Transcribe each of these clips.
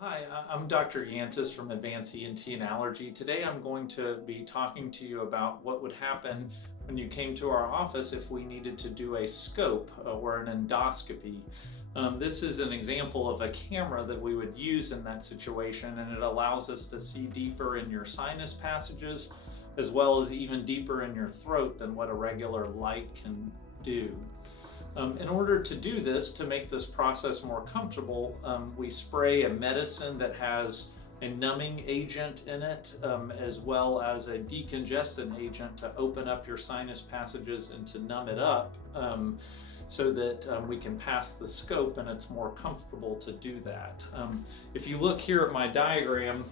Hi, I'm Dr. Yantis from Advanced ENT and Allergy. Today I'm going to be talking to you about what would happen when you came to our office if we needed to do a scope or an endoscopy. This is an example of a camera that we would use in that situation, and it allows us to see deeper in your sinus passages as well as even deeper in your throat than what a regular light can do. In order to do this, to make this process more comfortable, we spray a medicine that has a numbing agent in it, as well as a decongestant agent to open up your sinus passages and to numb it up, so that we can pass the scope and it's more comfortable to do that. If you look here at my diagram,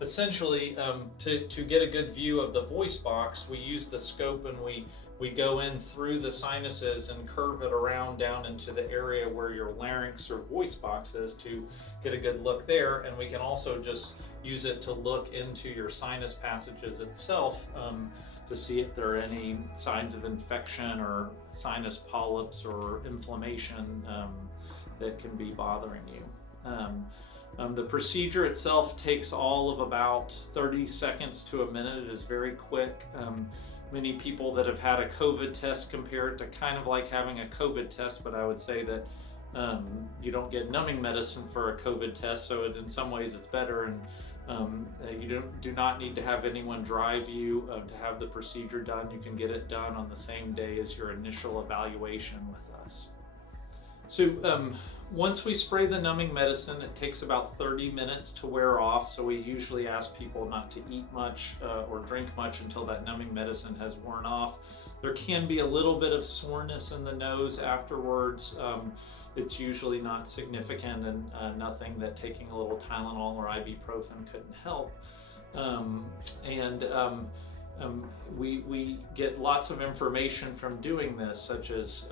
essentially, to get a good view of the voice box, we use the scope and we go in through the sinuses and curve it around down into the area where your larynx or voice box is to get a good look there. And we can also just use it to look into your sinus passages itself, to see if there are any signs of infection or sinus polyps or inflammation that can be bothering you. The procedure itself takes all of about 30 seconds to a minute. It is very quick. Many people that have had a COVID test compare it to kind of like having a COVID test, but I would say that you don't get numbing medicine for a COVID test, so in some ways it's better, and you do not need to have anyone drive you to have the procedure done. You can get it done on the same day as your initial evaluation with us. So once we spray the numbing medicine, it takes about 30 minutes to wear off. So we usually ask people not to eat much or drink much until that numbing medicine has worn off. There can be a little bit of soreness in the nose afterwards. It's usually not significant and nothing that taking a little Tylenol or ibuprofen couldn't help. We get lots of information from doing this, such as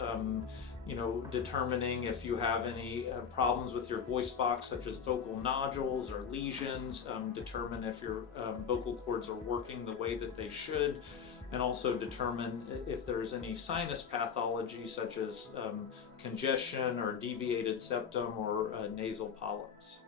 determining if you have any problems with your voice box, such as vocal nodules or lesions, determine if your vocal cords are working the way that they should, and also determine if there's any sinus pathology, such as congestion or deviated septum or nasal polyps.